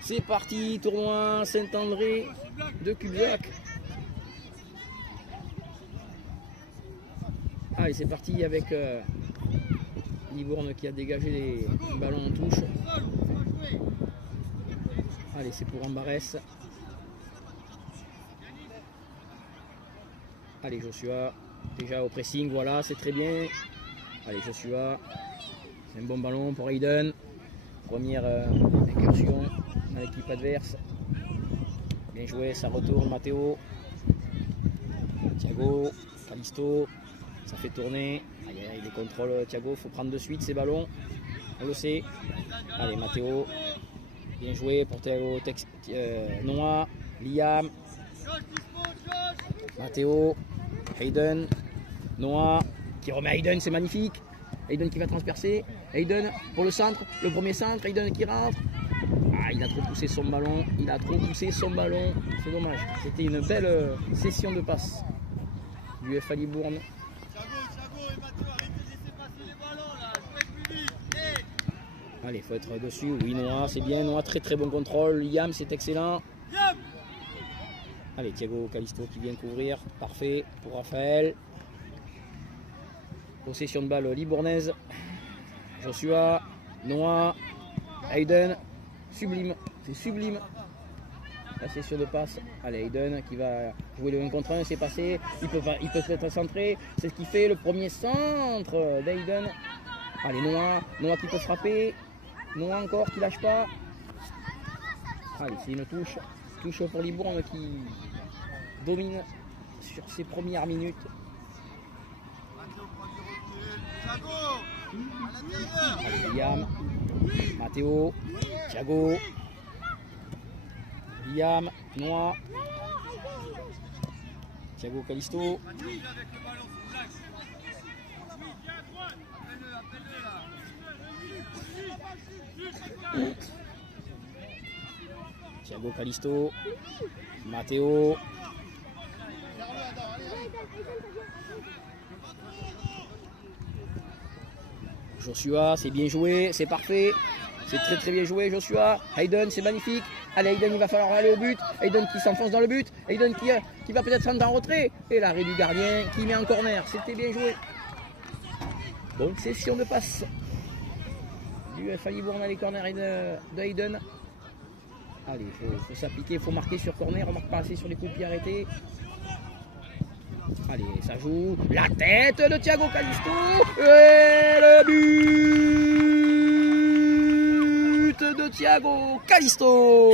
C'est parti, tournoi Saint-André de Cubzac. Allez, c'est parti avec Libourne qui a dégagé les ballons en touche. Allez, c'est pour Ambarès. Allez, Joshua, déjà au pressing, voilà, c'est très bien. Allez, Joshua, c'est un bon ballon pour Hayden. Première incursion à l'équipe adverse. Bien joué, ça retourne, Matteo. Thiago, Calisto, ça fait tourner. Aïe, aïe, les contrôles, Thiago, il faut prendre de suite ces ballons. On le sait. Allez, Matteo. Bien joué pour Thiago, Noah, Liam. Matteo, Hayden, Noah, qui remet Hayden, c'est magnifique. Hayden qui va transpercer. Hayden pour le centre, le premier centre. Hayden qui rentre. Ah, il a trop poussé son ballon. Il a trop poussé son ballon. C'est dommage. C'était une belle session de passe du FA Libourne. Allez, il faut être dessus. Oui, Noah, c'est bien. Noah, très très bon contrôle. Liam, c'est excellent. Allez, Thiago Calisto qui vient couvrir. Parfait pour Raphaël. Possession de balle libournaise. Joshua, Noah, Hayden. Sublime, c'est sublime. La session de passe. Allez, Hayden qui va jouer le 1 contre 1, c'est passé. Il peut être centré. C'est ce qui fait le premier centre d'Hayden. Allez, Noah qui peut frapper. Noah encore qui lâche pas. Allez, c'est une touche. Touche pour Libourne qui domine sur ses premières minutes. Allez, Liam, Matteo, Thiago, Liam, Noah, Thiago Calisto. Thiago Calisto, Matteo. Joshua, c'est bien joué, c'est parfait. C'est très très bien joué, Joshua. Hayden, c'est magnifique. Allez, Hayden, il va falloir aller au but. Hayden qui s'enfonce dans le but. Hayden qui va peut-être s'en en retrait. Et l'arrêt du gardien qui met en corner. C'était bien joué. Donc, session de passe du FA Libourne à les corners de Hayden. Allez, il faut s'appliquer, il faut marquer sur corner. On ne marque pas assez sur les coups de pied arrêtés. Allez, ça joue. La tête de Thiago Calisto. Et le but de Thiago Calisto.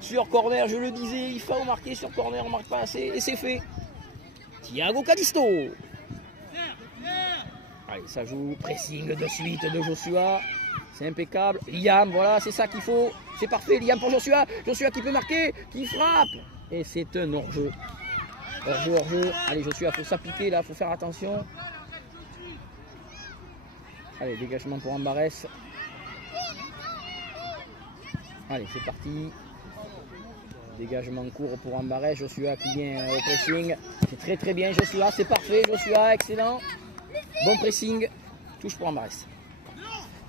Sur corner, je le disais, il faut marquer sur corner, on ne marque pas assez. Et c'est fait. Thiago Calisto. Allez, ça joue. Pressing de suite de Joshua. C'est impeccable. Liam, voilà, c'est ça qu'il faut. C'est parfait. Liam pour Joshua. Joshua qui peut marquer, qui frappe. Et c'est un hors-jeu. Hors-jeu, hors-jeu. Allez, Joshua, il faut s'appliquer là, il faut faire attention. Allez, dégagement pour Ambarès. Allez, c'est parti. Dégagement court pour Ambarès. Joshua qui vient au pressing. C'est très très bien, Joshua. C'est parfait, Joshua, excellent. Bon pressing. Touche pour Ambarès.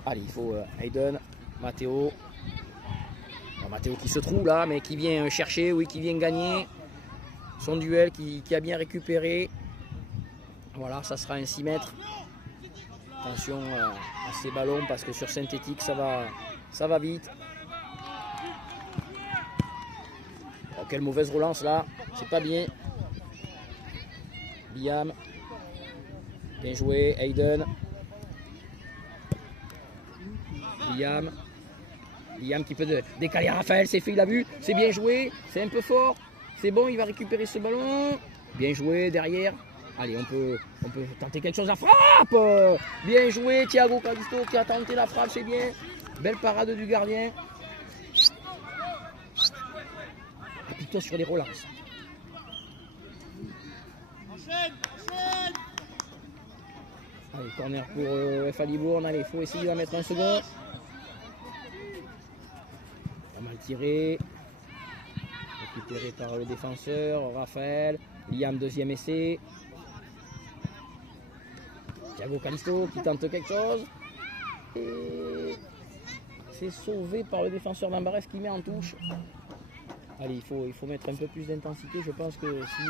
Allez, il faut Hayden, Matteo. Matteo qui se trouve là, mais qui vient chercher, oui, qui vient gagner son duel, qui a bien récupéré. Voilà, ça sera un 6 mètres. Attention à ces ballons parce que sur synthétique, ça va vite. Oh, quelle mauvaise relance là, c'est pas bien. Liam, bien joué, Hayden. Liam qui peut décaler Raphaël, c'est fait, il a vu, c'est bien joué, c'est un peu fort, c'est bon, il va récupérer ce ballon, bien joué derrière. Allez, on peut tenter quelque chose, la frappe. Bien joué, Thiago Calisto qui a tenté la frappe, c'est bien, belle parade du gardien. Applique-toi sur les relances. Allez, corner pour FA Libourne, allez, il faut essayer d'en mettre un second. Mal tiré, récupéré par le défenseur Raphaël. Liam, deuxième essai. Thiago Calisto qui tente quelque chose et c'est sauvé par le défenseur d'Ambarès qui met en touche. Allez, il faut mettre un peu plus d'intensité. Je pense que si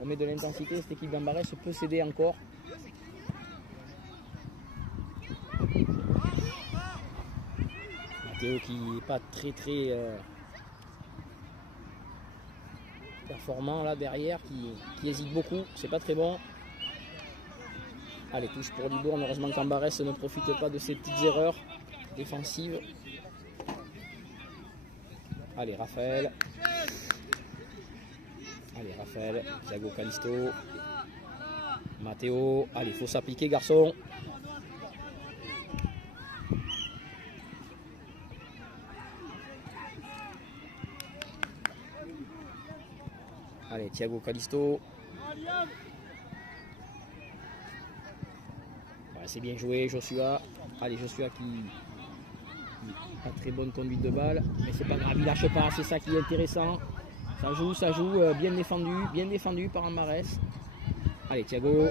on met de l'intensité, cette équipe d'Ambarès peut céder encore. Mathéo qui n'est pas très performant là derrière, qui hésite beaucoup, c'est pas très bon. Allez, touche pour Libourne. Heureusement qu'Ambarès ne profite pas de ces petites erreurs défensives. Allez, Raphaël. Allez, Raphaël. Thiago Calisto. Mathéo. Allez, il faut s'appliquer, garçon. Allez, Thiago Calisto. C'est bien joué, Joshua. Allez, Joshua qui a très bonne conduite de balle. Mais c'est pas grave, il lâche pas, c'est ça qui est intéressant. Ça joue, bien défendu par Ambarès. Allez, Thiago.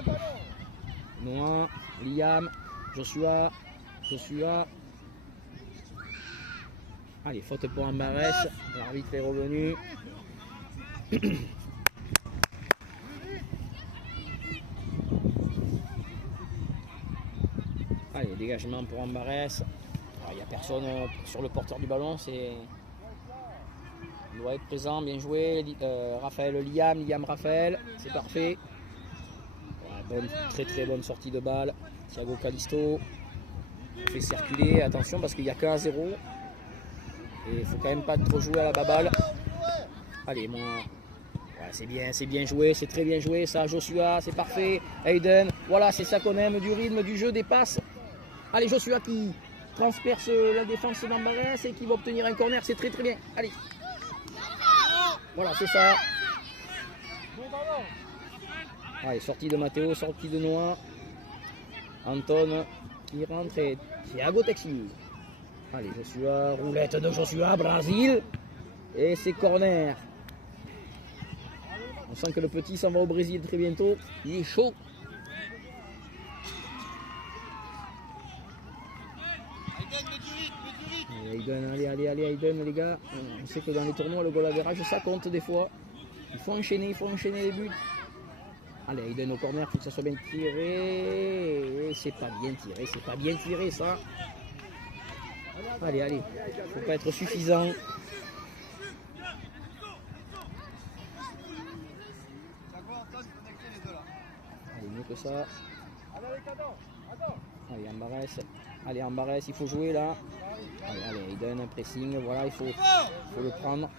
Noah, Liam, Joshua. Allez, faute pour Ambarès. L'arbitre est revenu. Allez, dégagement pour Ambarès. Il n'y a personne sur le porteur du ballon. Il doit être présent, bien joué. Raphaël, Liam, Raphaël. C'est parfait. Ouais, très bonne sortie de balle. Thiago Calisto. Il fait circuler. Attention parce qu'il n'y a qu'un 0. Et il ne faut quand même pas trop jouer à la baballe. Allez, moi. Ouais, c'est bien joué, c'est très bien joué. Ça, Joshua, c'est parfait. Hayden, voilà, c'est ça qu'on aime, du rythme, du jeu, des passes. Allez, Joshua qui transperce la défense d'Ambarès et qui va obtenir un corner, c'est très bien. Allez. Voilà, c'est ça. Allez, sortie de Mathéo, sortie de Noah. Anton qui rentre et Thiago Texi. Allez, Joshua, roulette de Joshua, Brésil. Et c'est corner. On sent que le petit s'en va au Brésil très bientôt. Il est chaud. Allez, Hayden, les gars. On sait que dans les tournois, le goal average, ça compte des fois. Il faut enchaîner les buts. Allez, Hayden au corner, il faut que ça soit bien tiré. C'est pas bien tiré, ça. Allez. Il ne faut pas être suffisant. Allez, mieux que ça. Allez, Ambarès, il faut jouer là. Allez, Hayden, un pressing, voilà, il faut le prendre.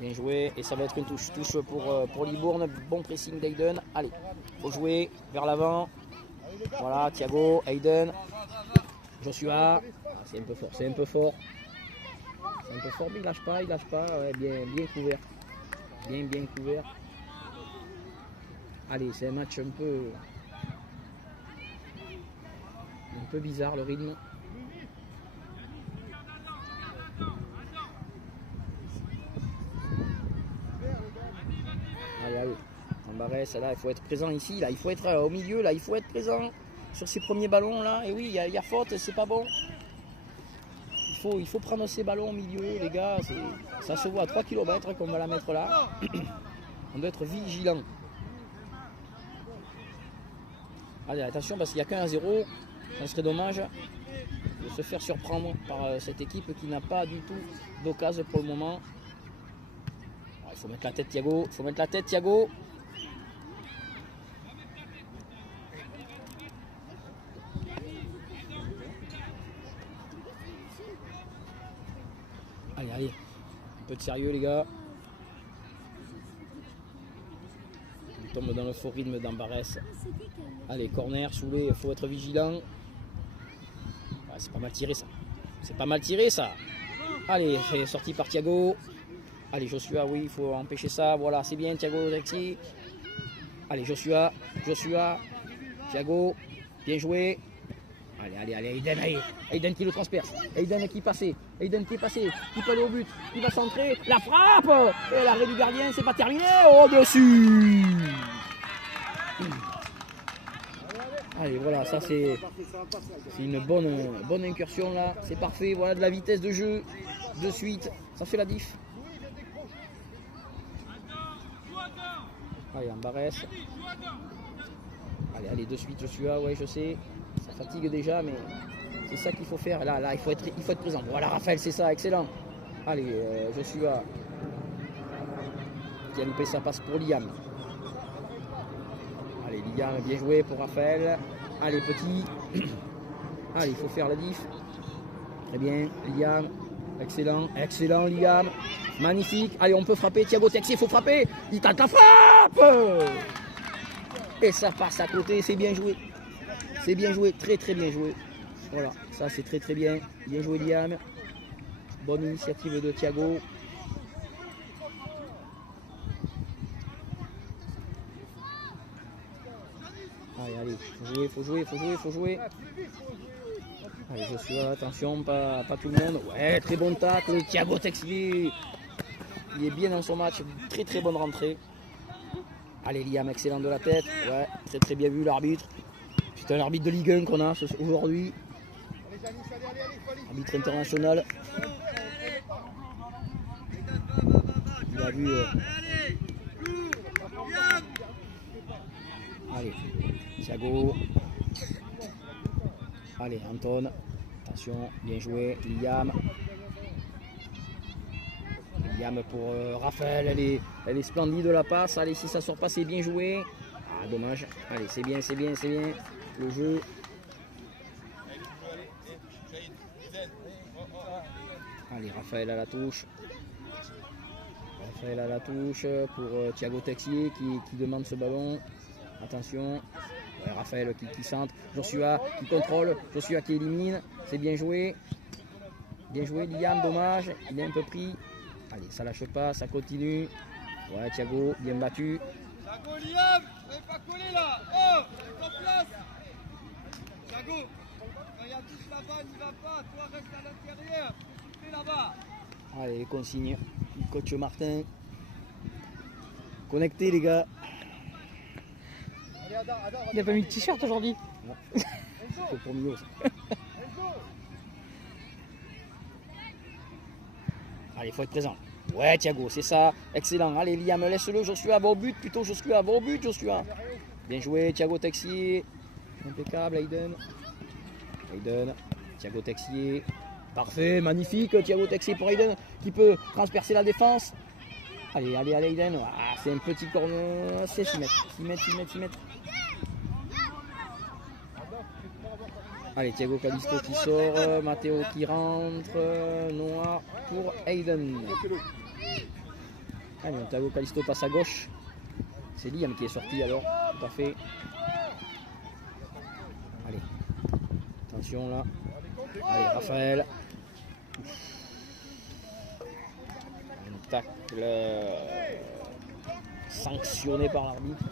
Bien joué, et ça va être une touche pour Libourne. Bon pressing d'Hayden. Allez, il faut jouer vers l'avant. Voilà, Thiago, Hayden, Joshua. Ah, c'est un peu fort. Mais il lâche pas. Ouais, bien couvert. Bien couvert. Allez, c'est un match un peu bizarre, le rythme. Allez. Ambarès, là, il faut être présent ici. Là, il faut être au milieu. Là, il faut être présent sur ces premiers ballons. Là. Et oui, il y a faute, c'est pas bon. Il faut prendre ces ballons au milieu, les gars. Ça se voit à 3 km qu'on va la mettre là. On doit être vigilant. Allez, attention, parce qu'il n'y a qu'un 0. Ça serait dommage de se faire surprendre par cette équipe qui n'a pas du tout d'occasion pour le moment. Il faut mettre la tête, Thiago. Allez. Un peu de sérieux, les gars. On tombe dans le faux rythme d'Ambarès. Allez, corner, soulé, il faut être vigilant. Ouais, c'est pas mal tiré, ça. Allez, c'est sorti par Thiago. Allez, Joshua, oui, il faut empêcher ça. Voilà, c'est bien, Thiago Texi. Allez, Joshua. Thiago, bien joué. Allez, Hayden qui le transperce. Hayden qui est passé, qui peut aller au but, qui va centrer. La frappe. Et l'arrêt du gardien, c'est pas terminé. Au-dessus. Allez, voilà, ça c'est une bonne incursion là. C'est parfait, voilà de la vitesse de jeu. De suite, ça fait la diff. Allez, en Barès. Allez, de suite, je suis là, ouais, je sais. Ça fatigue déjà, mais c'est ça qu'il faut faire. Là, il faut être présent. Voilà, Raphaël, c'est ça, excellent. Allez, je suis là. Qui a loupé sa passe pour Liam. Allez, Liam, bien joué pour Raphaël. Allez, petit. Allez, il faut faire la diff. Très bien, Liam. Excellent, excellent, Liam. Magnifique. Allez, on peut frapper. Thiago Texier, il faut frapper. Il tente la frappe. Et ça passe à côté. C'est bien joué. C'est bien joué. Très, très bien joué. Voilà, ça c'est très, très bien. Bien joué, Liam. Bonne initiative de Thiago. Allez, faut jouer. Allez, je suis là, attention, pas tout le monde. Ouais, très bon tacle, Thiago Texier. Il est bien dans son match, très très bonne rentrée. Allez, Liam, excellent de la tête. Ouais, très très bien vu l'arbitre. C'est un arbitre de Ligue 1 qu'on a aujourd'hui. Arbitre international. Il a vu... Allez, Thiago. Allez, Anton. Attention, bien joué. Liam. Liam pour Raphaël. Elle est splendide la passe. Allez, si ça sort pas, c'est bien joué. Ah, dommage. Allez, c'est bien. Le jeu. Allez, Raphaël à la touche. Raphaël à la touche pour Thiago Texier qui demande ce ballon. Attention. Ouais, Raphaël qui centre. Joshua qui contrôle. Joshua qui élimine. C'est bien joué. Bien joué, Liam, dommage. Il est un peu pris. Allez, ça lâche pas, ça continue. Ouais, Thiago, bien battu. Thiago, Liam, vous n'avez pas collé là. Oh, en place. Thiago, quand il y a tous là-bas, n'y va pas. Toi, reste à l'intérieur. Tu fais là-bas. Allez, les consignes du coach Martin. Connectés, les gars. Il n'a pas mis de t-shirt aujourd'hui. C'est pour Mio, ça. Allez, il faut être présent. Ouais, Thiago, c'est ça. Excellent. Allez, Liam, laisse-le. Joshua va au but. Plutôt, Joshua va au but. Joshua. Bien joué, Thiago Texier. Impeccable, Aiden. Thiago Texier. Parfait, magnifique. Thiago Texier pour Aiden qui peut transpercer la défense. Allez, Aiden. Ah, c'est un petit corner. C'est 6 mètres. 6 mètres. Allez, Thiago Calisto qui sort, Matteo qui rentre, Noah pour Aiden. Allez, Thiago Calisto passe à gauche. C'est Liam qui est sorti alors, tout à fait. Allez, attention là. Allez, Raphaël. Un tacle sanctionné par l'arbitre.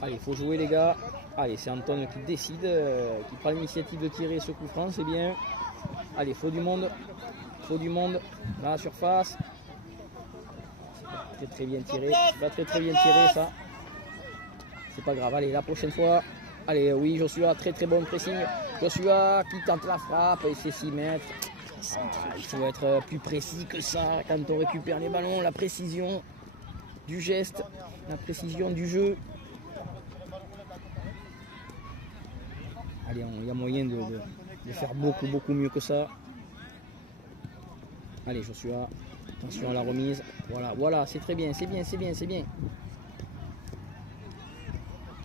Allez, il faut jouer les gars. Allez, c'est Anton qui décide, qui prend l'initiative de tirer ce coup franc, c'est bien. Allez, faut du monde dans la surface. C'est très bien tiré, c'est pas très bien tiré ça. C'est pas grave, allez, la prochaine fois. Allez, oui, Joshua, très bon pressing. Joshua qui tente la frappe, et c'est 6 mètres. Il faut être plus précis que ça quand on récupère les ballons, la précision du geste, la précision du jeu. Allez, il y a moyen de faire beaucoup mieux que ça. Allez, Joshua, attention à la remise. Voilà, c'est très bien, c'est bien.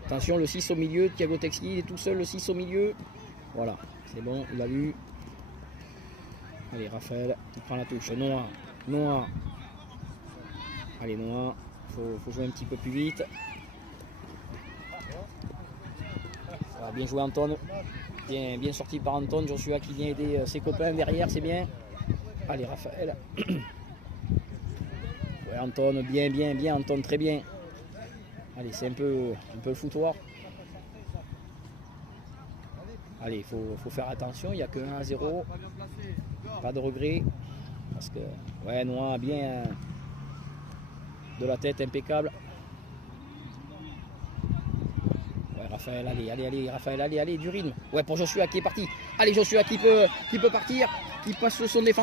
Attention, le 6 au milieu, Thiago Texier, il est tout seul, le 6 au milieu. Voilà, c'est bon, il a vu. Allez, Raphaël, il prend la touche. Noah. Allez, Noah, faut jouer un petit peu plus vite. Voilà, bien joué Anton, bien sorti par Anton. Joshua qui vient aider ses copains derrière, c'est bien. Allez, Raphaël. Ouais, Anton, bien, Anton, très bien. Allez, c'est un peu le foutoir. Allez, il faut faire attention, il n'y a que 1-0. Pas de regret. Parce que, ouais, Noah, bien de la tête, impeccable. Ouais, Raphaël, allez, Raphaël, allez, du rythme. Ouais, pour Joshua qui est parti. Allez, Joshua qui peut partir, qui passe son défenseur.